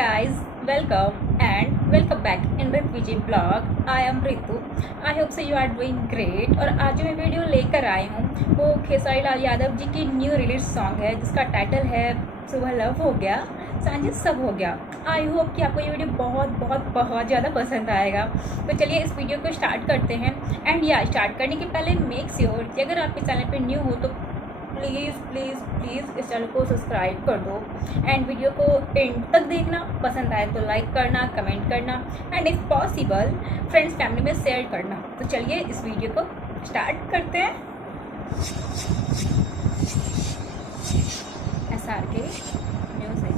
guys, welcome back in Ritu Vijay blog. I am Ritu. I hope so you are doing great. और आज मैं video लेकर आई हूँ वो खेसारी लाल यादव जी की न्यू रिलीज सॉन्ग है जिसका टाइटल है सुबह लव हो गया सांझे सब हो गया। आई होप कि आपको ये वीडियो बहुत ज़्यादा पसंद आएगा। तो चलिए इस वीडियो को स्टार्ट करते हैं। एंड स्टार्ट करने के पहले मेक श्योर कि अगर आप इस चैनल पे न्यू हो तो प्लीज़ इस चैनल को सब्सक्राइब कर दो एंड वीडियो को एंड तक देखना। पसंद आए तो लाइक करना, कमेंट करना and if possible friends family में शेयर करना। तो चलिए इस वीडियो को स्टार्ट करते हैं। SRK music.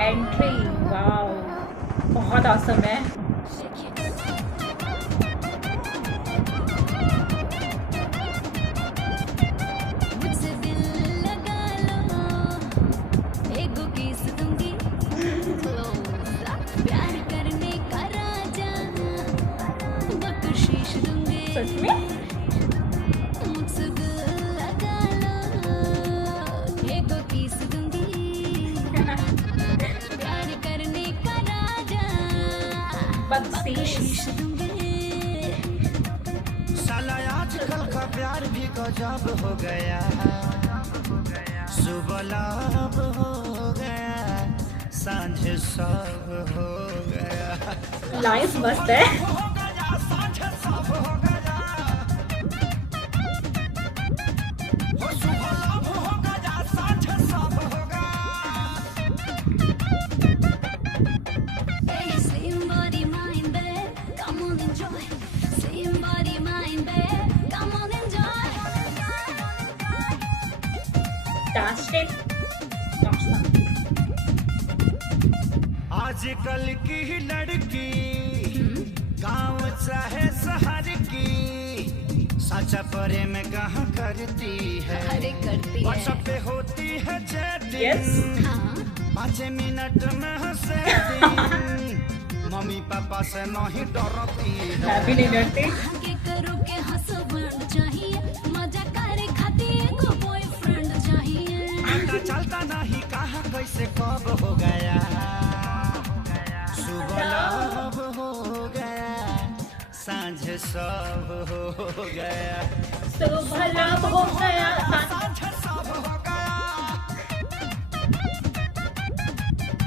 एंट्री वाओ बहुत awesome है। मुझसे दिल लगा लो, एगो किस दूंगी, प्यार करने का राजा, बख्शीश दूंगी। सच में मुझसे दिल लगा लो, एगो किस दूंगी, प्यार करने का राजा, बख्शीश साला आजकल का प्यार भी गजब हो गया, सुबह लाभ हो गया सांझ सब हो गया। लाइफ मस्त है। हो गया सांझ सब हो गया, हो सुबह लाभ हो गया सांझ सब हो गया। Hey, same body, mind, babe. Come on, enjoy. Same body, mind, babe. Come on, enjoy. Dance step आजकल की लड़की गाँव चाहे शहर की सच्चा प्रेम कहाँ करती है, अरे करती व्हाट्सएप पे है। होती है चैटिंग, यस हाँ, 5 मिनट में सेटिंग, मम्मी पापा से नहीं डरती है। हैप्पी नहीं डरती। आगे करो के हस्बैंड चाहिए, मजा करे खातिर को बॉयफ्रेंड चाहिए। पता चलता नहीं कहाँ कैसे कब हो गया, सुबह लव हो गया सांझ सब हो गया, सुबह लव हो गया। सांझ सब हो गया,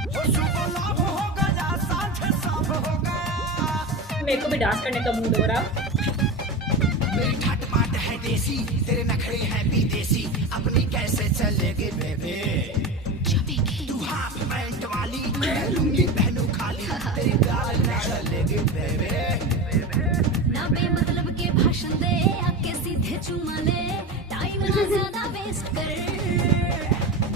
हो सुबह लव हो गया सांझ सब हो गया। मेरे को भी डांस करने का मूड हो रहा। मेरी ठाट बाट है देसी, तेरे नखरे हैं विदेशी, अपनी कैसे चलेगी बेबे, तू हाफ पैंट वाली मैं लुंगी पहनू खाली, तेरी गाल ना चलेगी बेबे। ना बेमतलब के भाषण दे, आके सीधे चुमा ले, टाइम ना ज्यादा वेस्ट कर।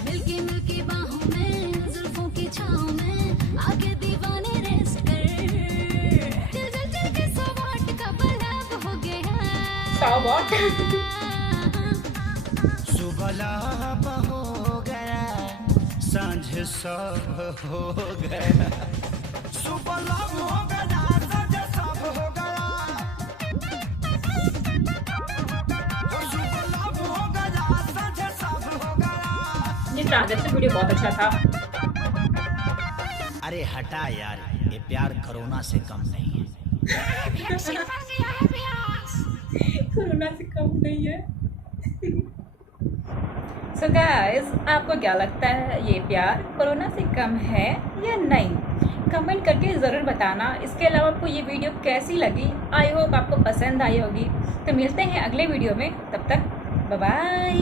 मिल्की बाहों में, जुल्फों की छाँव में, आगे दीवाने रेस्ट कर। चल के 100 वाट का बल्ब हो गया। सुबह लाभ हो गया सांझ सब हो गया, सुबह लाभ हो गया सांझ सब हो गया, हो सुबह लाभ हो गया सांझ सब हो गया। ये ट्रांजेक्शन वीडियो बहुत अच्छा था। अरे हटा यार, ये प्यार कोरोना से कम नहीं है। कोरोना से कम नहीं है। सो गाइस, आपको क्या लगता है ये प्यार कोरोना से कम है या नहीं? कमेंट करके ज़रूर बताना। इसके अलावा आपको ये वीडियो कैसी लगी? आई होप आपको पसंद आई होगी। तो मिलते हैं अगले वीडियो में, तब तक बाय बाय।